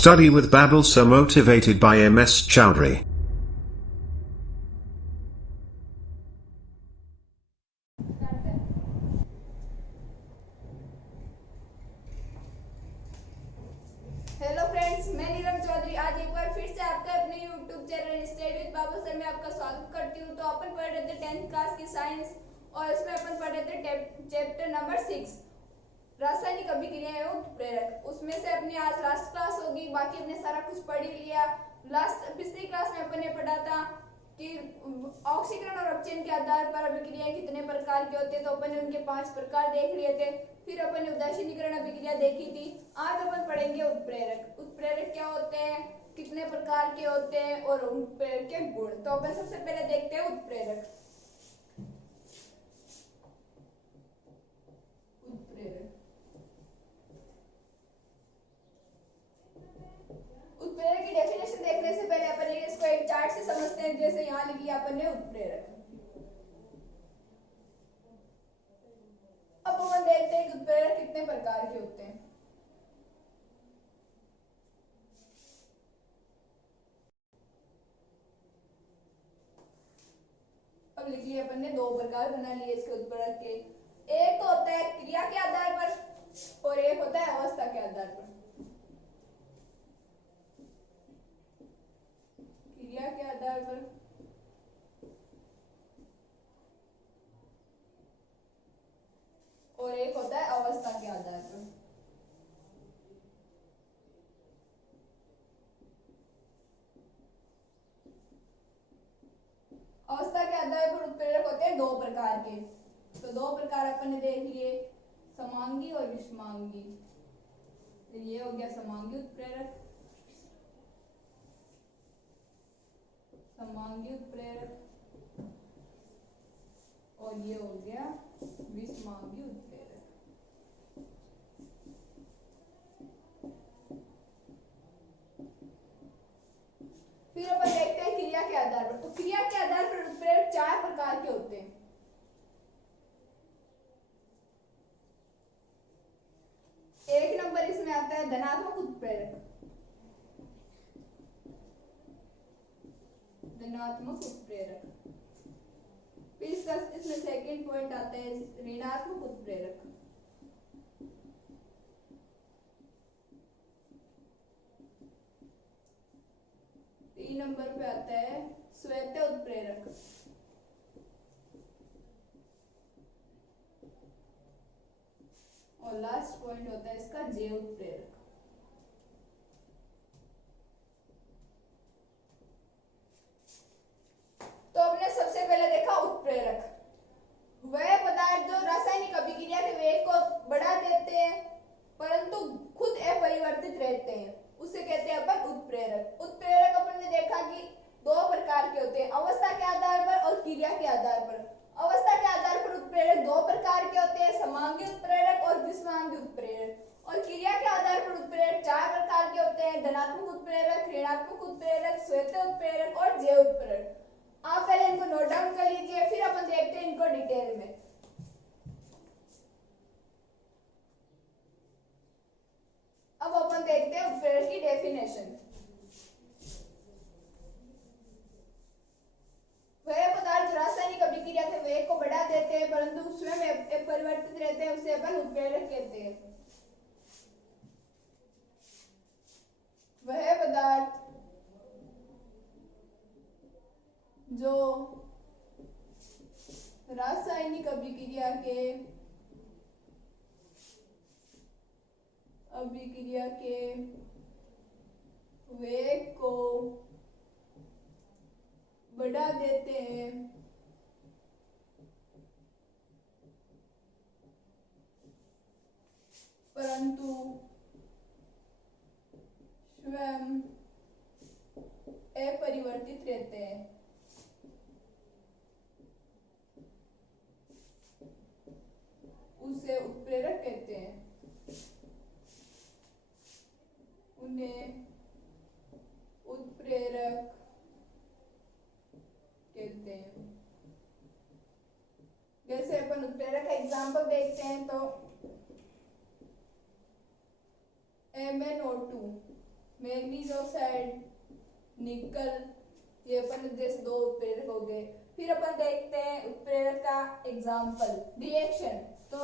Study with Babelsa motivated by MS Chowdhury. Hello friends, मैं नीलम चौधरी आज एक बार फिर से आपका अपने YouTube channel study with Babusar में आपका स्वागत करती हूँ। तो अपन पढ़ रहे थे 10th क्लास की साइंस और इसमें अपन पढ़ रहे थे चैप्टर नंबर 6 रासायनिक अभिक्रिया एवं उत्प्रेरक। उसमें से अपनी आज लास्ट क्लास होगी, बाकी अपने सारा कुछ पढ़ ही लिया। पिछली क्लास में अपन ने पढ़ा था कि ऑक्सीकरण और अपचयन के आधार पर अभिक्रियाएं कितने प्रकार के होते हैं, तो अपन ने उनके 5 प्रकार देख लिए थे। फिर अपन ने उदासीनीकरण अभिक्रिया देखी थी। आज अपन पढ़ेंगे उत्प्रेरक। उत्प्रेरक क्या होते हैं, कितने प्रकार के होते हैं और उनके गुण। तो अपन सबसे पहले देखते हैं उत्प्रेरक। उत्प्रेरक की डेफिनेशन देखने से पहले अपन इसको एक चार्ट से समझते हैं। जैसे यहाँ लिख लिया अपन ने उत्प्रेरक। अब अपन देखते हैं कि उत्प्रेरक कितने प्रकार के होते हैं। अब लिख लिया अपन ने 2 प्रकार बना लिए इसके उत्प्रेरक के। एक तो होता है क्रिया के आधार पर और एक होता है अवस्था के आधार पर। क्रिया के आधार पर और एक होता है अवस्था के आधार पर। अवस्था के आधार पर उत्प्रेरक होते हैं 2 प्रकार के। तो 2 प्रकार अपन ने देख लिए, समांगी और विषमांगी। तो ये हो गया समांगी उत्प्रेरक, समांगी उत्प्रेरक, और ये हो गया विषमांगी उत्प्रेरक। फिर अपन देखते हैं क्रिया के आधार पर। तो क्रिया के आधार पर उत्प्रेरक 4 प्रकार के होते हैं। एक नंबर इसमें आता है धनात्मक उत्प्रेरक। धनात्मक उत्प्रेरक। फिर इसमें सेकंड पॉइंट आता है ऋणात्मक उत्प्रेरक। तीन नंबर पे आता है श्वेत उत्प्रेरक। और लास्ट पॉइंट होता है इसका जैव उत्प्रेरक। तो हमने सबसे पहले देखा उत्प्रेरक। वह पदार्थ जो रासायनिक अभिक्रिया के वेग को बढ़ा देते हैं परंतु खुद अपरिवर्तित रहते हैं, उसे कहते हैं अपन उत्प्रेरक। उत्प्रेरक अपन ने देखा कि 2 प्रकार के होते हैं, अवस्था के आधार पर और क्रिया के आधार पर। अवस्था के आधार पर उत्प्रेरक 2 प्रकार के होते हैं, समांगी उत्प्रेरक और विषमांगी उत्प्रेरक। और क्रिया के आधार पर उत्प्रेरक 4 प्रकार के होते हैं, धनात्मक उत्प्रेरक, ऋणात्मक उत्प्रेरक, श्वेत उत्प्रेरक और जैव उत्प्रेरक। आप पहले इनको नोट डाउन कर लीजिए, फिर अपन देखते हैं इनको डिटेल में। अब अपन देखते हैं उत्प्रेरक की डेफिनेशन। वह पदार्थ रासायनिक अभिक्रिया के वेग को बढ़ा देते हैं परंतु स्वयं अपरिवर्तित रहते हैं, उसे अपन उत्प्रेरक कहते हैं। वह पदार्थ जो रासायनिक अभिक्रिया के वेग को बढ़ा देते हैं परंतु स्वयं अपरिवर्तित रहते हैं, उसे उत्प्रेरक कहते हैं। उन्हें उत्प्रेरक कहते हैं। जैसे अपन उत्प्रेरक का एग्जांपल देखते हैं तो MnO2 मैग्नीज ऑक्साइड, निकल, ये अपन जैसे दो उत्प्रेरक हो गए। फिर अपन देखते हैं उत्प्रेरक का एग्जाम्पल रिएक्शन। तो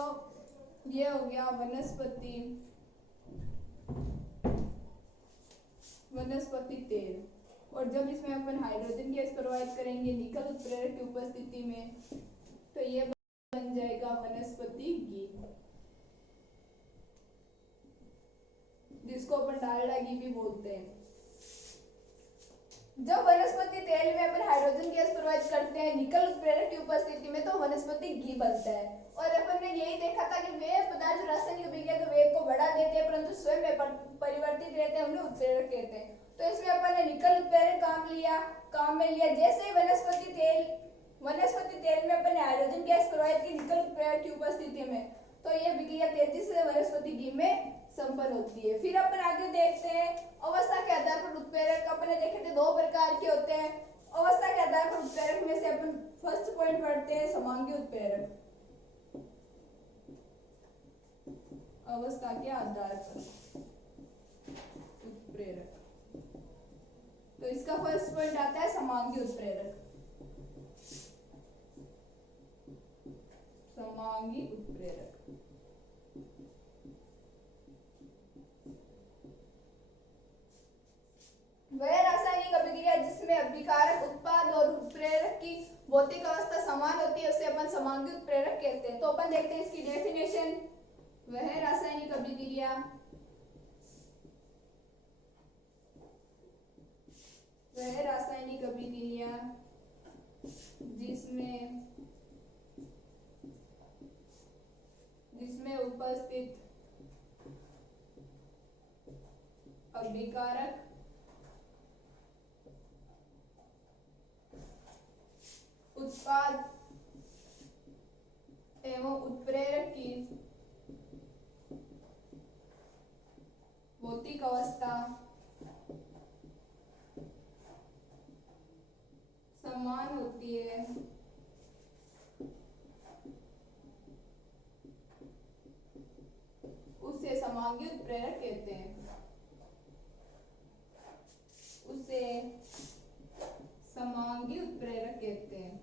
ये हो गया वनस्पति तेल, और जब इसमें अपन हाइड्रोजन गैस प्रोवाइड करेंगे निकल उत्प्रेरक की उपस्थिति में, तो ये बन जाएगा वनस्पति घी, जिसको अपन डालडा घी भी बोलते हैं। जब वनस्पति तेल में अपन हाइड्रोजन गैस प्रोवाइड करते हैं निकल उत्प्रेरक की उपस्थिति में, तो वनस्पति घी बनता है। और अपन ने यही देखा था कि वे पदार्थ जो रासायनिक अभिक्रिया के वेग को बढ़ा देते हैं परंतु स्वयं में परिवर्तित रहते हैं, उन्हें उत्प्रेरक कहते हैं। तो इसमें अपन ने निकल उत्प्रेरक काम में लिया। जैसे ही वनस्पति तेल में अपन ने हाइड्रोजन गैस प्रोवाइड की निकल उत्प्रेरक की उपस्थिति में, तो यह विक्रिया तेजी से वनस्पति घी में संपन्न होती है। फिर अपन आगे देखते हैं अवस्था के आधार पर उत्प्रेरक। अपन ने देखे थे दो प्रकार के होते हैं। अवस्था के आधार पर उत्प्रेरक में से अपन फर्स्ट पॉइंट पढ़ते हैं समांगी उत्प्रेरक। अवस्था के आधार पर उत्प्रेरक, तो इसका फर्स्ट पॉइंट आता है समांगी उत्प्रेरक। समांगी उत्प्रेरक वह रासायनिक अभिक्रिया जिसमें अभिकारक उत्पाद और उत्प्रेरक की भौतिक अवस्था समान होती है, उसे अपन समांगी उत्प्रेरक कहते हैं। तो अपन देखते हैं इसकी डेफिनेशन। वह रासायनिक अभिक्रिया जिसमें उपस्थित अभिकारक उत्पाद एवं उत्प्रेरक की भौतिक अवस्था समान होती है, उसे समांगी उत्प्रेरक कहते हैं। उसे समांगी उत्प्रेरक कहते हैं।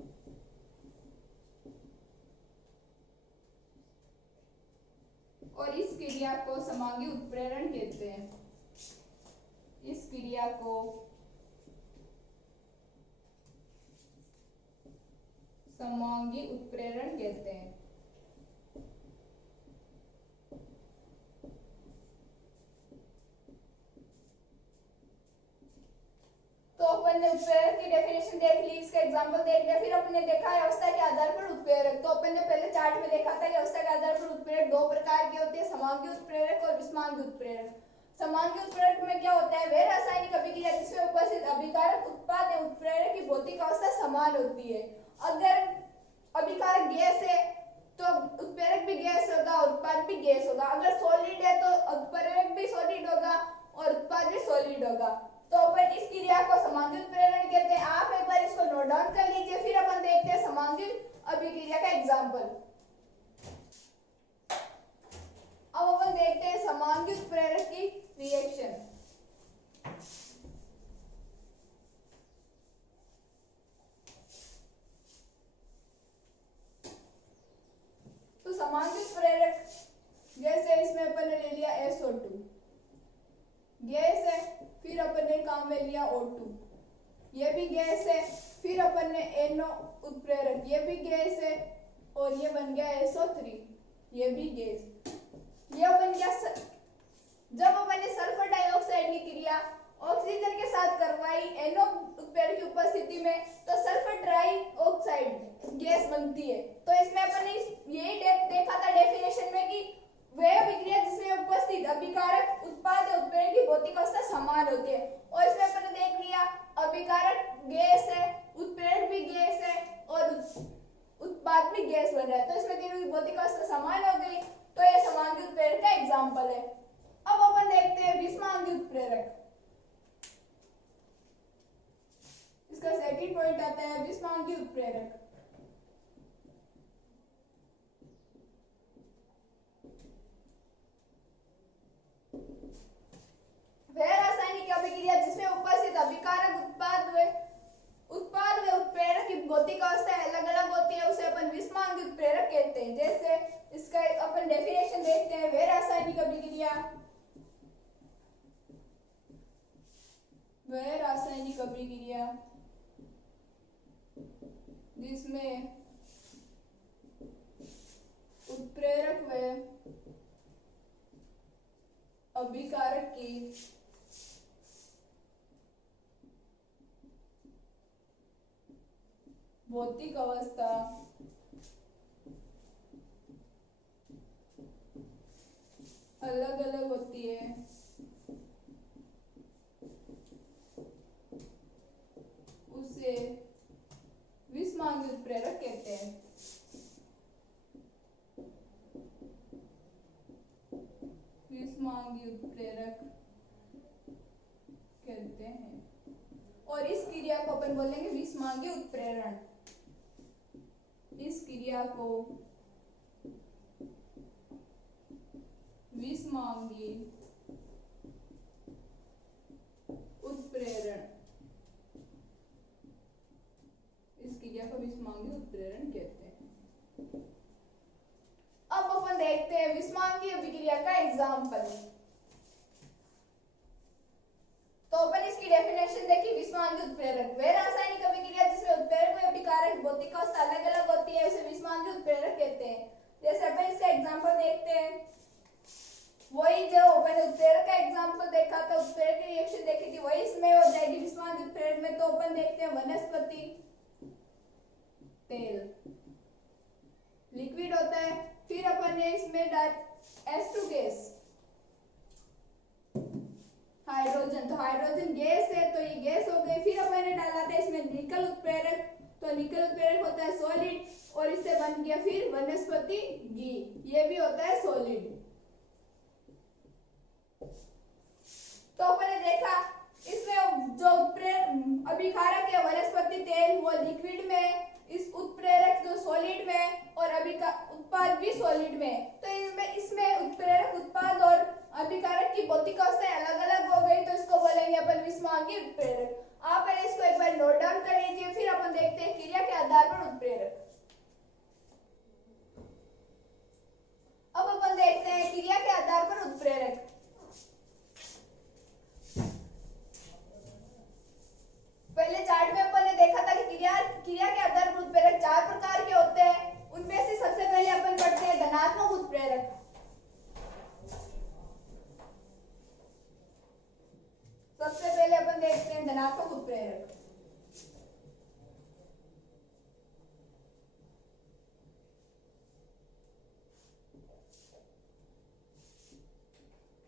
और इस क्रिया को समांगी उत्प्रेरण कहते हैं। इस क्रिया को समांगी उत्प्रेरण कहते हैं। तो अपन ने उत्प्रेरक की डेफिनेशन देख ली, इसका एग्जांपल देख लिया। फिर अपन ने देखा है अवस्था के आधार पर उत्प्रेरक। तो अपन ने पहले चार्ट में देखा था कि अवस्था के आधार पर उत्प्रेरक दो प्रकार के होते हैं, समांगी उत्प्रेरक और विषमांगी उत्प्रेरक। समांगी उत्प्रेरक में क्या होता है, वह रासायनिक अभिक्रिया जिसमें उपस्थित अभिकारक उत्पाद एवं उत्प्रेरक की भौतिक अवस्था समान होती है। अगर अभिकारक गैस है तो उत्प्रेरक भी गैस होगा, उत्पाद भी गैस होगा। अगर सॉलिड है तो उत्प्रेरक भी सॉलिड होगा और उत्पाद भी सॉलिड होगा। तो अपन इस क्रिया को समांगी उत्प्रेरण कहते हैं। आप एक बार इसको नोट डाउन कर लीजिए। फिर अपन देखते हैं समांगी अभिक्रिया का एग्जांपल। अब अपन देखते हैं समांगी उत्प्रेरक की रिएक्शन। तो समांगी उत्प्रेरक जैसे इसमें अपन ने ले लिया SO2 गैस है, फिर अपन ने काम में लिया O2, ये भी गैस है। फिर अपन ने NO उत्प्रेरक, ये भी गैस है, और ये बन गया SO3, ये भी गैस। ये बन गया जब अपन ने सल्फर डाइऑक्साइड की क्रिया ऑक्सीजन के साथ करवाई NO उत्प्रेरक की उपस्थिति में, तो सल्फर डाइऑक्साइड गैस बनती है। तो इसमें अपन ने यही देखा था डेफिनेशन में कि वह अभिक्रिया जिसमें उपस्थित अभिकारक उत्पाद और उत्प्रेरक की भौतिक अवस्था समान होती है। और इसमें अपन ने देख लिया अभिकारक गैस है, उत्प्रेरक भी गैस है और उत्पाद भी गैस बन रहा है। तो इसमें तीनों की भौतिक अवस्था समान हो गई। तो यह समांगी उत्प्रेरक का एग्जांपल है। अब अपन देखते हैं विषमांगी उत्प्रेरक। इसका सेकंड पॉइंट आता है विषमांगी उत्प्रेरक। वह रासायनिक अभिक्रिया जिसमें उत्प्रेरक व अभिकारक की भौतिक अवस्था अलग अलग होती है, उसे विषमांगी उत्प्रेरक कहते हैं। विषमांगी उत्प्रेरक कहते हैं और इस क्रिया को अपन बोलेंगे विषमांगी उत्प्रेरण। इस क्रिया को विषमांगी उत्प्रेरण, इस क्रिया को विषमांगी उत्प्रेरण कहते हैं। अब अपन देखते हैं विषमांगी अभिक्रिया का एग्जाम्पल। तो अपन इसकी डेफिनेशन देखिए। विषमांगी उत्प्रेरक वह रासायनिक अभिक्रिया जिसमें उत्प्रेरक व अभिकारक भौतिक अवस्था अलग अलग होती है, उसे विषमांगी उत्प्रेरक कहते हैं। जैसे अपन इसका एग्जाम्पल देखते हैं, वही जो अपन उत्प्रेरक का एग्जाम्पल देखा था, उत्प्रेरक की रिएक्शन देखी थी, वही इसमें हो जाएगी विषमांगी उत्प्रेरक में। तो अपन देखते हैं वनस्पति तेल लिक्विड होता है, फिर अपन ने इसमें H2 गैस हाइड्रोजन, तो हाइड्रोजन गैस है तो ये गैस हो गई। फिर अपन ने डाला था इसमें निकल उत्प्रेरक, तो निकल उत्प्रेरक होता है सॉलिड और इससे बन गया फिर वनस्पति घी, ये भी होता है सॉलिड। तो अपन ने देखा इसमें जो अभिकारक है वनस्पति तेल वो लिक्विड में, इस उत्प्रेरक जो सॉलिड में और उत्पाद भी सॉलिड में। तो इसमें उत्प्रेरक उत्पाद और अभिकारक की भौतिक अवस्थाएं अलग अलग हो गई, तो इसको बोलेंगे अपन विषमांगी उत्प्रेरक। आप पहले इसको एक बार नोट डाउन कर लीजिए, फिर अपन देखते हैं क्रिया के आधार पर उत्प्रेरक। अब अपन देखते हैं क्रिया के आधार पर उत्प्रेरक। पहले चार्ट में अपन ने देखा था कि क्रिया के आधार पर उत्प्रेरक 4 प्रकार के होते हैं। उनमें से सबसे पहले अपन पढ़ते हैं धनात्मक उत्प्रेरक। सबसे पहले अपन देखते हैं धनात्मक उत्प्रेरक।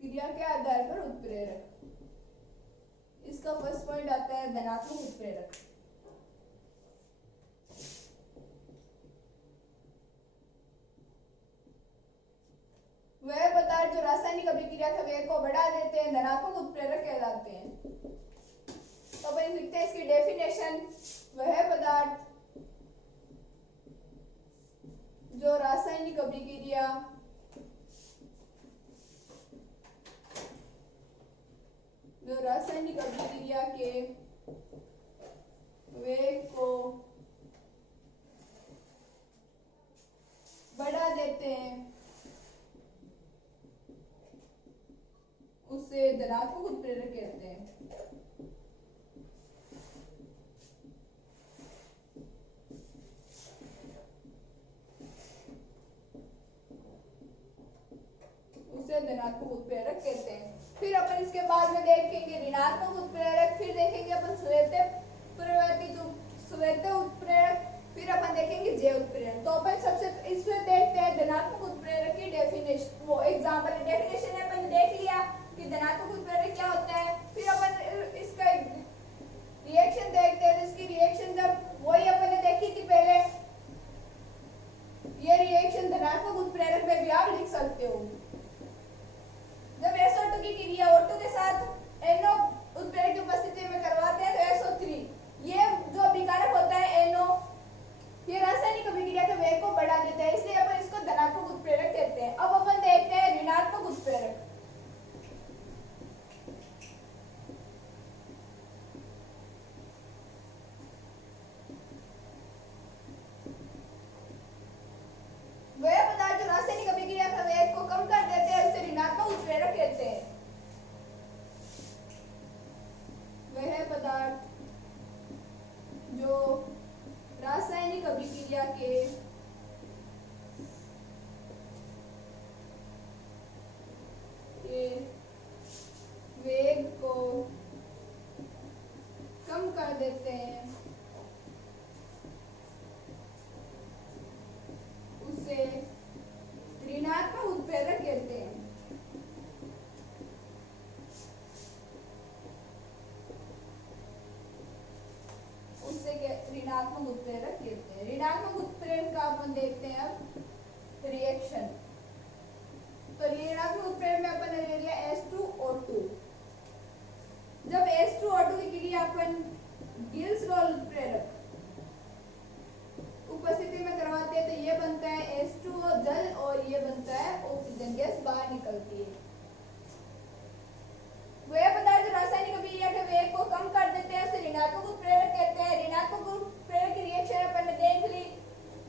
क्रिया के आधार पर उत्प्रेरक, इसका फर्स्ट पॉइंट आता है धनात्मक उत्प्रेरक। वह पदार्थ जो रासायनिक अभिक्रिया के वेग को बढ़ा देते हैं धनात्मक उत्प्रेरक कहलाते हैं। तो अपन लिखते हैं इसकी डेफिनेशन, वह पदार्थ जो रासायनिक अभिक्रिया के वेग को बढ़ा देते हैं उसे धनात्मक उत्प्रेरक कहते हैं। उसे धनात्मक उत्प्रेरक कहते हैं। फिर अपन इसके बाद में देखेंगे ऋणात्मक उत्प्रेरक, फिर देखेंगे अपन स्वेत उत्प्रेरक, फिर अपन देखेंगे जैव उत्प्रेरक। तो अपन सबसे इसमें देखते हैं धनात्मक उत्प्रेरक की डेफिनेशन, वो एग्जांपल डेफिनेशन है अपन देख लिया कि धनात्मक उत्प्रेरक क्या होता है। फिर अपन इसका रिएक्शन देखते हैं, तो इसकी रिएक्शन जब वही अपन ने देखी थी पहले, ये रिएक्शन धनात्मक उत्प्रेरक में भी आप लिख सकते हो। जब SO2 की क्रिया O2 के साथ NO उत्प्रेरक की उपस्थिति में करवाते हैं तो SO3, ये जो अभिकारक होता है NO, ये रासायनिक अभिक्रिया के वेग को बढ़ा देता है, इसलिए अपन इसको धनात्मक उत्प्रेरक कहते हैं। अब अपन देखते हैं ऋणात्मक उत्प्रेरक। वह पदार्थ जो रासायनिक अभिक्रिया का वेग को उत्प्रेरक में अपन ने ले लिया H2O2। जब H2O2 की क्रिया अपन गिल्स रोल उत्प्रेरक उपस्थिति में करवाते हैं तो ये बनता है H2O जल और ये बनता है ऑक्सीजन गैस बाहर निकलती है। वे पदार्थ रासायनिक अभिक्रिया के वेग को कम कर देते हैं उसे ऋणात्मक उत्प्रेरक कहते हैं। ऋणात्मक उत्प्रेरक की रिएक्शन अपन ने देख ली।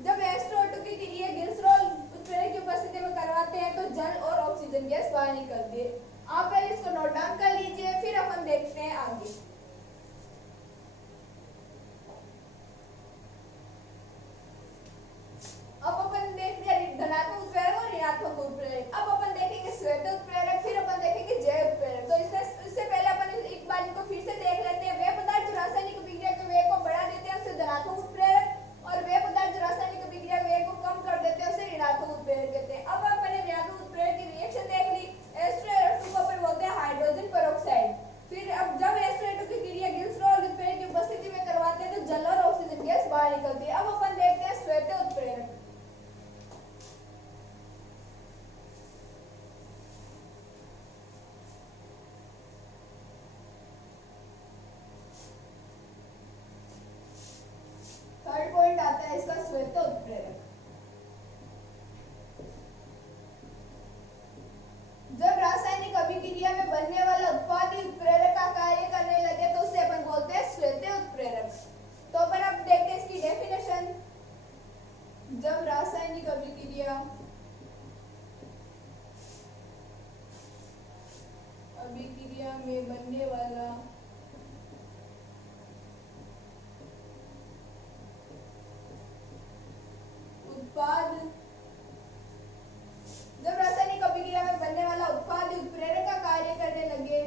जब H2O2 की क्रिया गिल्सरोल उत्प्रेरक की उपस्थिति में करवाते हैं तो जल और ऑक्सीजन गैस बाहर निकलती है। आप पहले इसको नोट डाउन कर लीजिए, फिर अपन देखते हैं आगे। अब अपन देख लिया धनात्मक उत्प्रेरक और ऋणात्मक उत्प्रेरक। अब अपन देखेंगे श्वेत उत्प्रेरक, फिर अपन देखेंगे जैव उत्प्रेरक। तो इससे पहले अपन एक बार इनको फिर से देख लेते हैं। वे पदार्थ जो रासायनिक अभिक्रिया के वेग को बढ़ा देते हैं उसे धनात्मक उत्प्रेरक और वे पदार्थ जो रासायनिक अभिक्रिया के वेग को कम कर देते हैं उसे ऋणात्मक उत्प्रेरक कहते हैं। अब अपन ने ऋणात्मक उत्प्रेरक की रिएक्शन देख ली। H2O2 को अपन बोलते हैं हाइड्रोजन पेरोक्साइड। फिर अब जब H2O2 की क्रिया गिल्सरोल उत्प्रेरक की उपस्थिति में करवाते हैं तो जल और ऑक्सीजन गैस बाहर निकलती है। अब अपन देखते हैं श्वेत उत्प्रेरक। थर्ड पॉइंट आता है इसका श्वेत उत्प्रेरक। जब रासायनिक अभिक्रिया में बनने वाला उत्पाद उत्प्रेरक का कार्य करने लगे तो उसे अपन बोलते हैं श्वेत उत्प्रेरक। तो अपन अब देखते हैं इसकी डेफिनेशन। जब रासायनिक अभिक्रिया में बनने वाला उत्पाद जब रासायनिक अभिक्रिया में बनने वाला उत्पाद उत्प्रेरक का कार्य करने लगे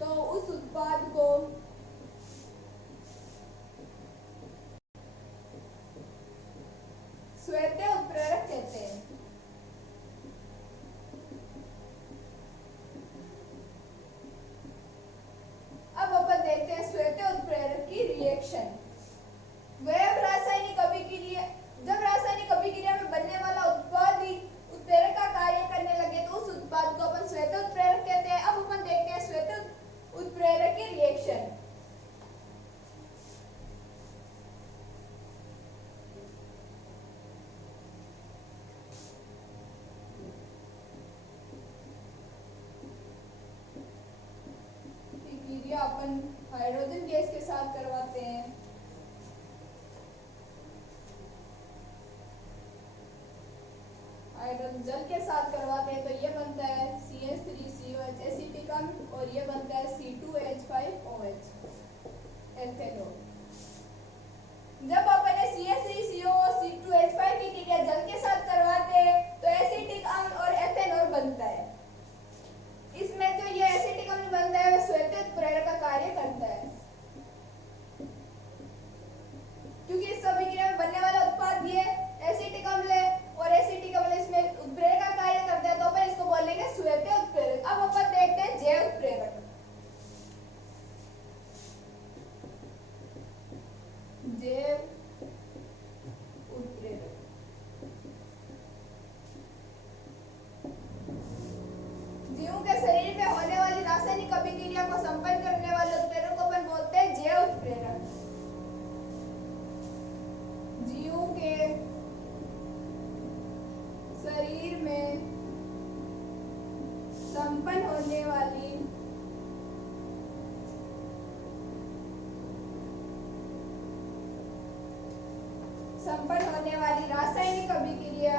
तो उस उत्पाद को श्वेत उत्प्रेरक कहते हैं। अब अपन देखते हैं श्वेत उत्प्रेरक की रिएक्शन। जब रासायनिक अभिक्रिया में बनने वाला उत्पाद उत्प्रेरक का कार्य करने लगे तो उस उत्पाद को अपन श्वेत उत्प्रेरक कहते हैं। अब अपन देखते हैं श्वेत उत्प्रेरक की रिएक्शन। अपन हाइड्रोजन गैस के साथ करवाते हैं। हाइड्रोजन जल के साथ करवाते हैं तो ये बनता है CH3COH एसिटिक अम्ल और ये बनता है C2H5OH एथेनॉल। जब अपन CH3COH C2H5 की क्रिया जल के साथ करवाते हैं तो एसिटिक अम्ल और एथेनॉल बनता है। इसमें जो ये एसिटिक अम्ल बनता है वह श्वेत उत्प्रेरक का कार्य करता है, क्योंकि इस अभिक्रिया में बनने वाला उत्पाद ये एसिटिक अम्ल है और एसिटिक अम्ल इसमें उत्प्रेरक का कार्य करता है तो अपन इसको बोलेंगे श्वेत उत्प्रेरक। अब अपन देखते हैं जैव उत्प्रेरक। जैव उत्प्रेरक जीवों के शरीर में होने वाली रासायनिक अभिक्रिया को संपन्न करने वाले उत्प्रेरक को अपन बोलते हैं जैव उत्प्रेरक। जीवों के शरीर में संपन्न होने वाली रासायनिक अभिक्रिया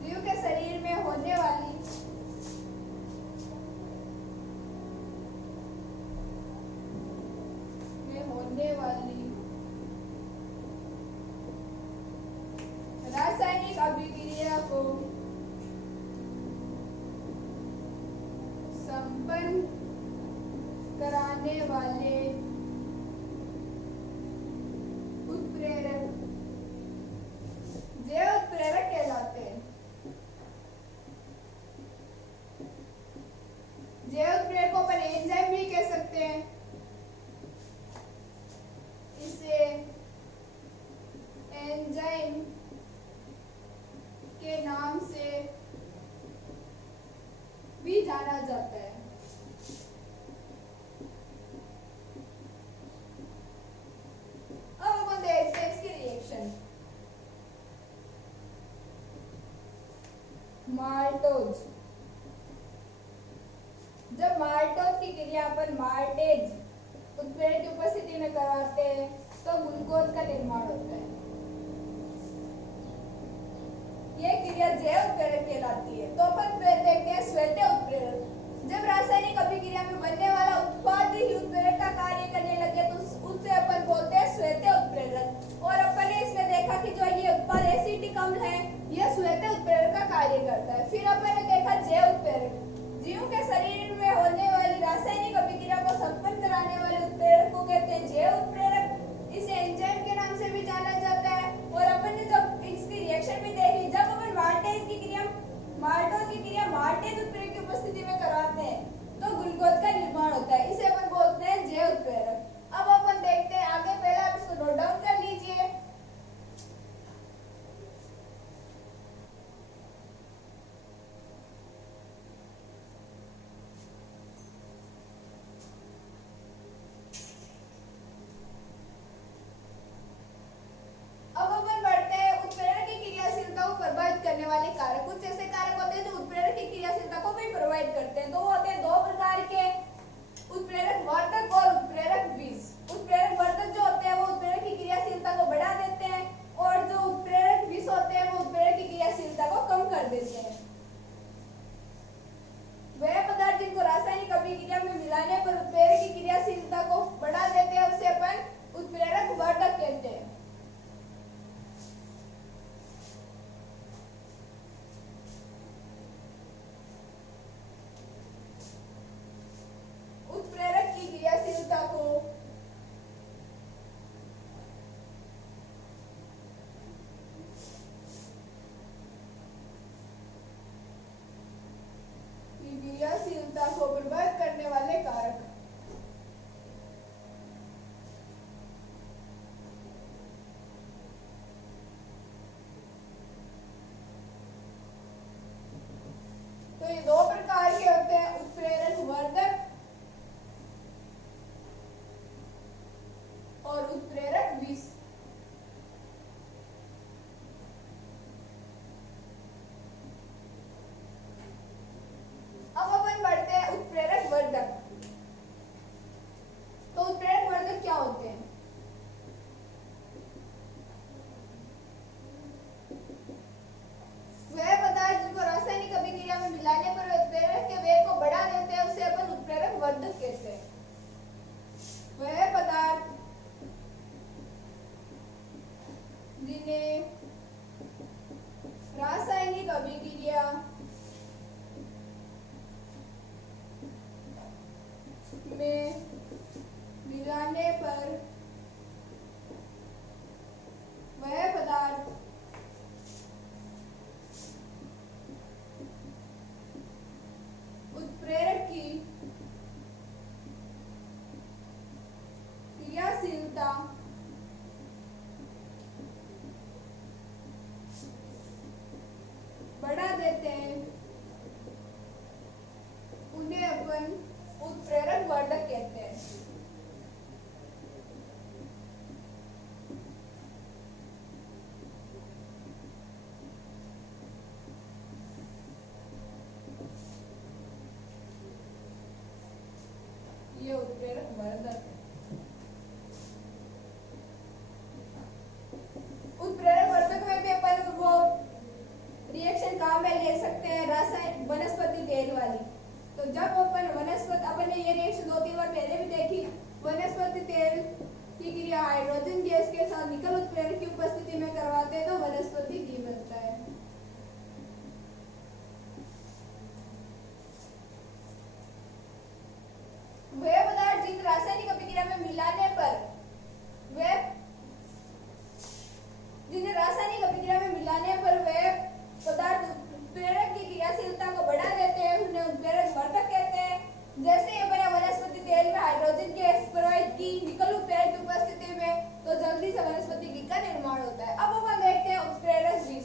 जीव के शरीर में होने वाली रासायनिक अभिक्रिया को संपन्न कराने वाले उत्प्रेरक जैव उत्प्रेरक कहलाते हैं। जैव उत्प्रेरक जाना जाता है। अब अपन देखते हैं इसके रिएक्शन। माल्टोज, जब माल्टोज की क्रिया अपन माल्टेज उत्प्रेरक की उपस्थिति में करवाते हैं तो ग्लूकोज का निर्माण होता है। यह क्रिया जैव उत्प्रेरक कहलाती है। तो अपन देखते हैं श्वेतीय उत्प्रेरक। जब रासायनिक अभिक्रिया में बनने वाला उत्पाद ही उत्प्रेरक का कार्य करने लगे तो उससे अपन बोलते हैं श्वेतीय उत्प्रेरक। और अपन ने इसमें देखा कि जो ये उत्पाद एसिटिक अम्ल है यह श्वेतीय उत्प्रेरक का कार्य करता है। फिर अपन ने देखा जैव उत्प्रेरक। जीव के शरीर में होने वाली रासायनिक अभिक्रिया को संपन्न कराने वाले उत्प्रेरक को कहते हैं जैव उत्प्रेरक। इसे एंजाइम के नाम से भी जाना जाता है। और अपन ने जब इसकी रिएक्शन भी देखी, जब अपन माल्टेज की क्रिया माल्टेज उत्प्रेरक की उपस्थिति में करवाते हैं तो ग्लूकोज का निर्माण होता है। इसे अपन बोलते हैं जैव उत्प्रेरक। अब अपन देखते हैं आगे, पहले आप इसको नोट डाउन कर लीजिए। अब अपन बढ़ते हैं उत्प्रेरक की क्रियाशीलता को प्रभावित करने वाले कारक। कुछ ऐसे कारक होते हैं जो उत्प्रेरक की क्रियाशीलता को भी प्रभावित करते हैं। तो वो होते हैं दो प्रकार के, उत्प्रेरक वर्धक और उत्प्रेरक विष। उत्प्रेरक वर्धक जो होते हैं वो उत्प्रेरक की क्रियाशीलता को बढ़ा देते हैं और जो उत्प्रेरक विष होते हैं वो उत्प्रेरक की क्रियाशीलता को कम कर देते हैं। वह पदार्थ जिनको रासायनिक अभिक्रिया में मिलाने पर उत्प्रेरक की क्रियाशीलता को बढ़ा देते हैं उसे अपन उत्प्रेरक वर्धक कहते हैं। उत्प्रेरक की क्रियाशीलता को प्रभावित करने वाले कारक। तो ये दो प्रकार के होते हैं, उत्प्रेरक वर्धक और उत्प्रेरक विष। अब अपन बढ़ते हैं उत्प्रेरक वर्धक। तो उत्प्रेरक वर्धक क्या होते हैं? वह पदार्थ जिनको रासायनिक अभिक्रिया में मिलाने पर उत्प्रेरक के वेग को बढ़ा देते हैं उसे अपन उत्प्रेरक वर्धक कहते हैं। वह पदार्थ जिन्हें रासायनिक अभिक्रिया में मिलाने पर वह पदार्थ उत्प्रेरक की क्रियाशीलता बढ़ा देते हैं, उन्हें अपन उत्प्रेरक वर्धक कहते हैं। ये उत्प्रेरक वर्धक है। उत्प्रेरक वर्धक में भी अपन वो रिएक्शन काम में ले सकते हैं, रासायनिक वनस्पति तेल वाली। तो जब अपन ने ये रिएक्शन 2-3 बार पहले भी देखी, वनस्पति तेल की क्रिया हाइड्रोजन गैस के साथ निकल उत्प्रेरक की उपस्थिति में करवाते हैं तो वनस्पति घी बनता है। वह पदार्थ जिन रासायनिक अभिक्रिया में मिलाने पर वह पदार्थ उत्प्रेरक की क्रियाशीलता को बढ़ा देते हैं, उन्हें उत्प्रेरक वर्धक कहते हैं। जैसे ये बने वनस्पति तेल में हाइड्रोजन गैस प्रवाहित की निकल उत्प्रेरक की उपस्थिति में तो जल्दी से वनस्पति घी का निर्माण होता है। अब अपन देखते हैं उत्प्रेरक विष।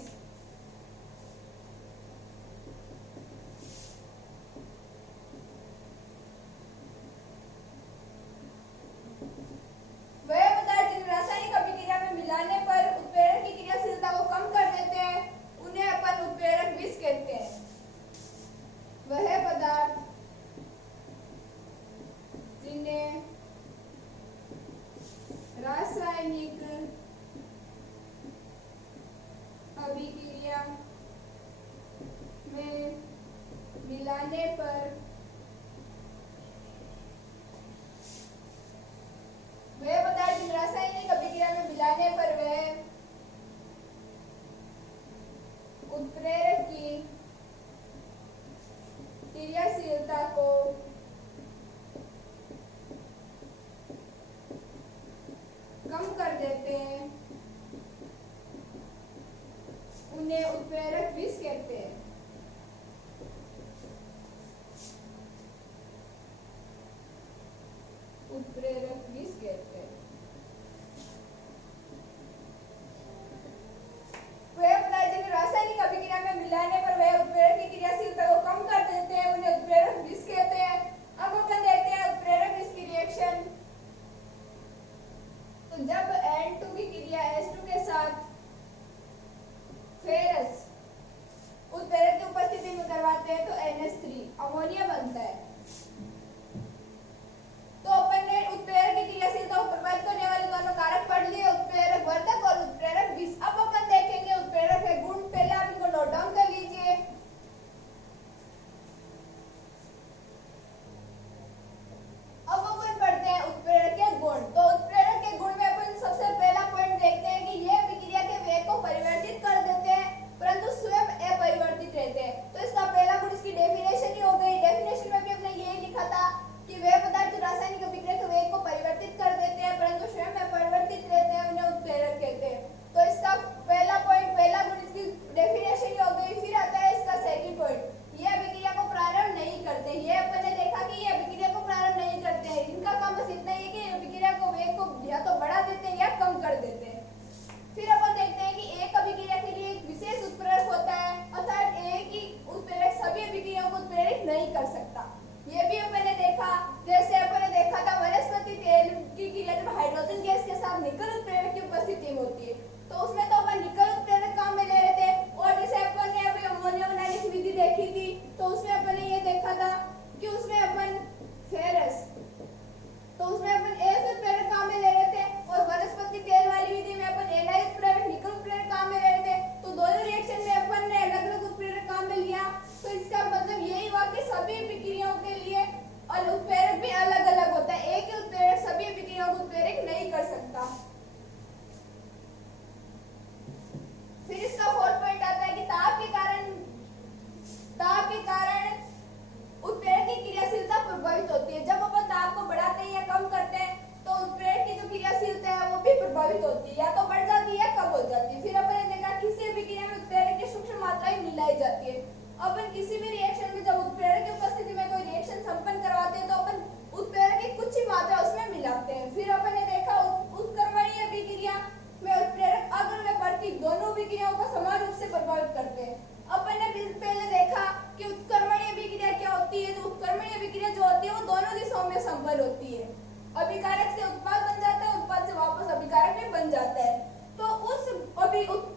में संपन्न होती है। अभिकारक से उत्पाद बन जाता है, उत्पाद से वापस अभिकारक में बन जाता है। तो उस उत्पाद